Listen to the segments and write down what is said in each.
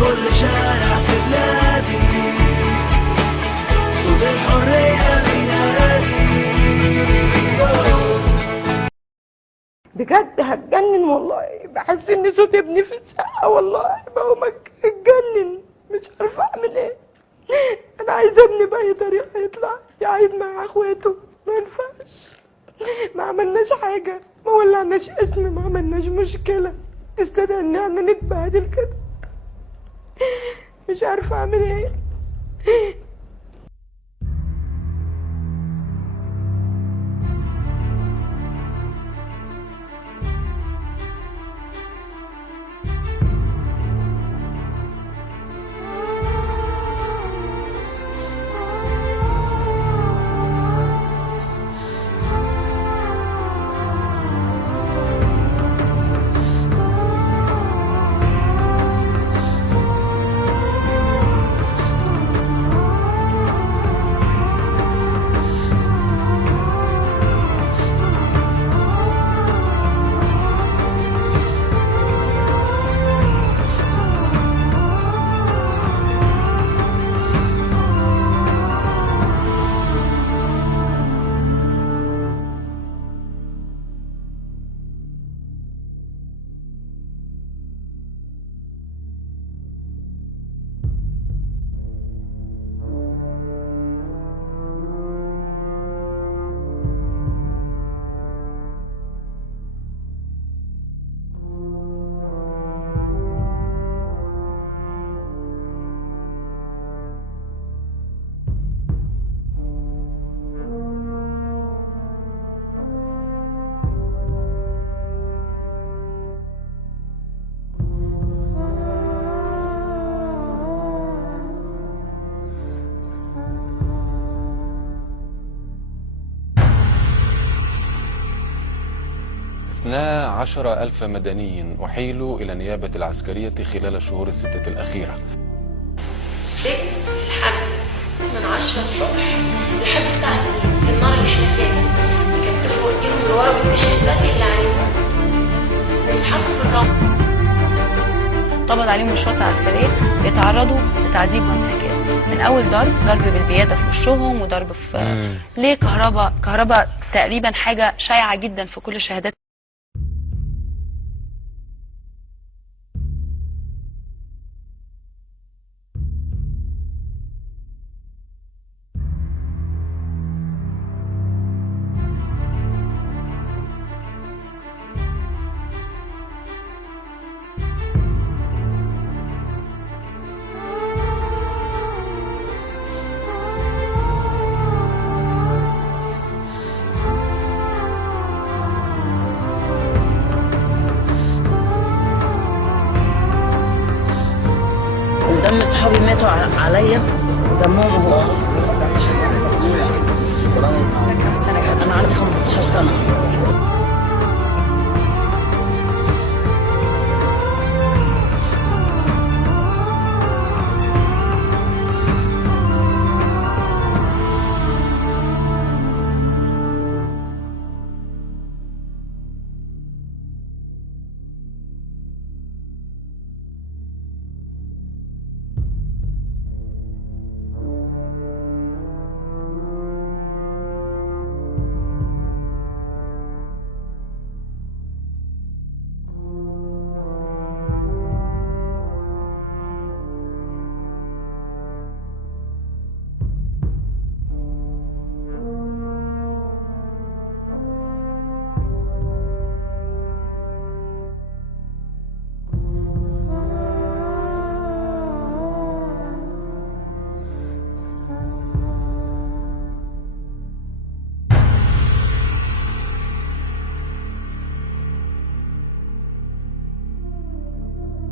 كل شارع في بلادي صوت الحرية بينادي. بجد هتجنن والله، بحس ان صوت ابني في الشقه والله بقوم اتجنن، مش عارفه اعمل ايه. انا عايزه ابني باي طريقه يطلع يعيد مع اخواته، ما ينفعش. ما عملناش حاجه، ما ولعناش اسم، ما عملناش مشكله تستدعي ان احنا نتبهدل كده. مش عارفه اعمل ايه. اثنا عشر ألف مدني أحيلوا إلى النيابة العسكرية خلال الشهور الستة الأخيرة. السجن الحمل من 10 الصبح لحد الساعة 2 في النار اللي احنا فيها دي، يكتفوا ايديهم لورا بالتيشيرتات اللي عليهم ويسحبوا في الرمل. طبق عليهم الشرطة العسكرية بيتعرضوا لتعذيب وانتهاكات، من أول ضرب بالبيادة في وشهم، وضرب في ليه كهرباء تقريبا حاجة شائعة جدا في كل الشهادات. دم صحابي ماتوا عليا ودمهم هو. انا عندي 15 سنه.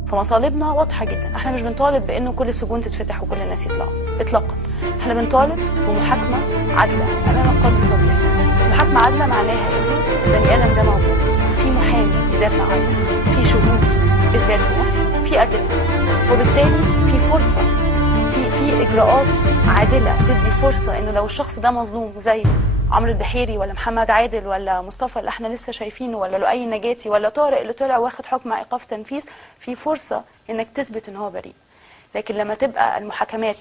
فمطالبنا واضحه جدا، احنا مش بنطالب بانه كل السجون تتفتح وكل الناس يطلعوا اطلاقا، احنا بنطالب بمحاكمه عادله امام القاضي الطبيعي. محاكمه عادله معناها انه البني ادم ده موجود، في محامي يدافع عنه، في شهود اثبات ونفي، في ادله، وبالتالي في فرصه، في اجراءات عادله تدي فرصه انه لو الشخص ده مظلوم زي عمرو البحيري ولا محمد عادل ولا مصطفى اللي احنا لسه شايفينه ولا لؤي النجاتي ولا طارق اللي طلع واخد حكم ايقاف تنفيذ، في فرصه انك تثبت ان هو بريء. لكن لما تبقى المحاكمات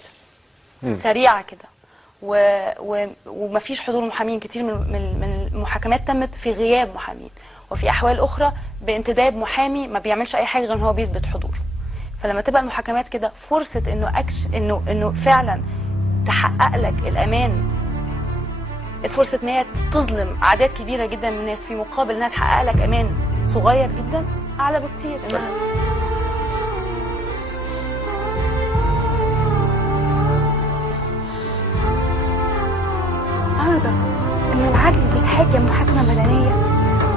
سريعه كده ومفيش حضور محامين، كتير من المحاكمات تمت في غياب محامين، وفي احوال اخرى بانتداب محامي ما بيعملش اي حاجه غير ان هو بيثبت حضوره. فلما تبقى المحاكمات كده فرصه انه فعلا تحقق لك الامان، فرصه ان هي تظلم اعداد كبيره جدا من الناس في مقابل انها تحقق لك امان صغير جدا، اعلى بكتير. انها النهارده ان العدل بيتحاكم محاكمه مدنيه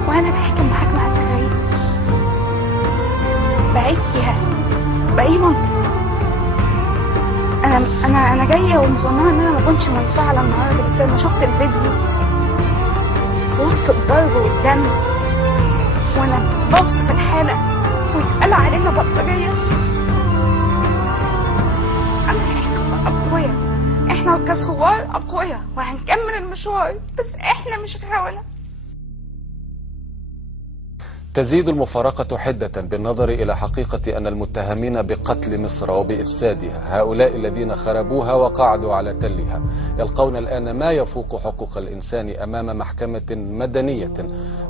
وانا بحكم محاكمه عسكريه باي منطق. انا جايه ومصممه ان انا ما كنتش منفعله النهارده، بس لما شفت الفيديو في وسط الضرب والدم وانا بوصف الحاله ويتقال علينا بلطجيه، احنا اقوياء، احنا كثوار اقوياء وهنكمل المشوار، بس احنا مش خونه. تزيد المفارقة حدة بالنظر إلى حقيقة أن المتهمين بقتل مصر وبإفسادها، هؤلاء الذين خربوها وقعدوا على تلها، يلقون الآن ما يفوق حقوق الإنسان أمام محكمة مدنية،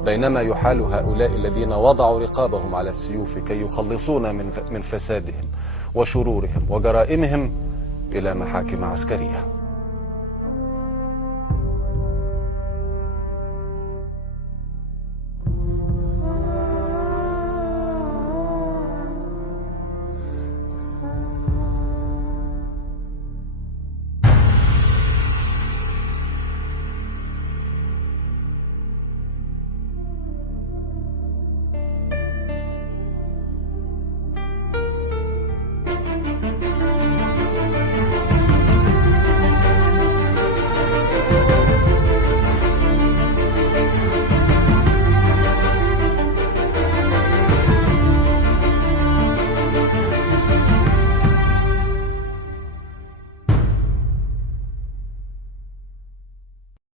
بينما يحال هؤلاء الذين وضعوا رقابهم على السيوف كي يخلصون من فسادهم وشرورهم وجرائمهم إلى محاكم عسكرية.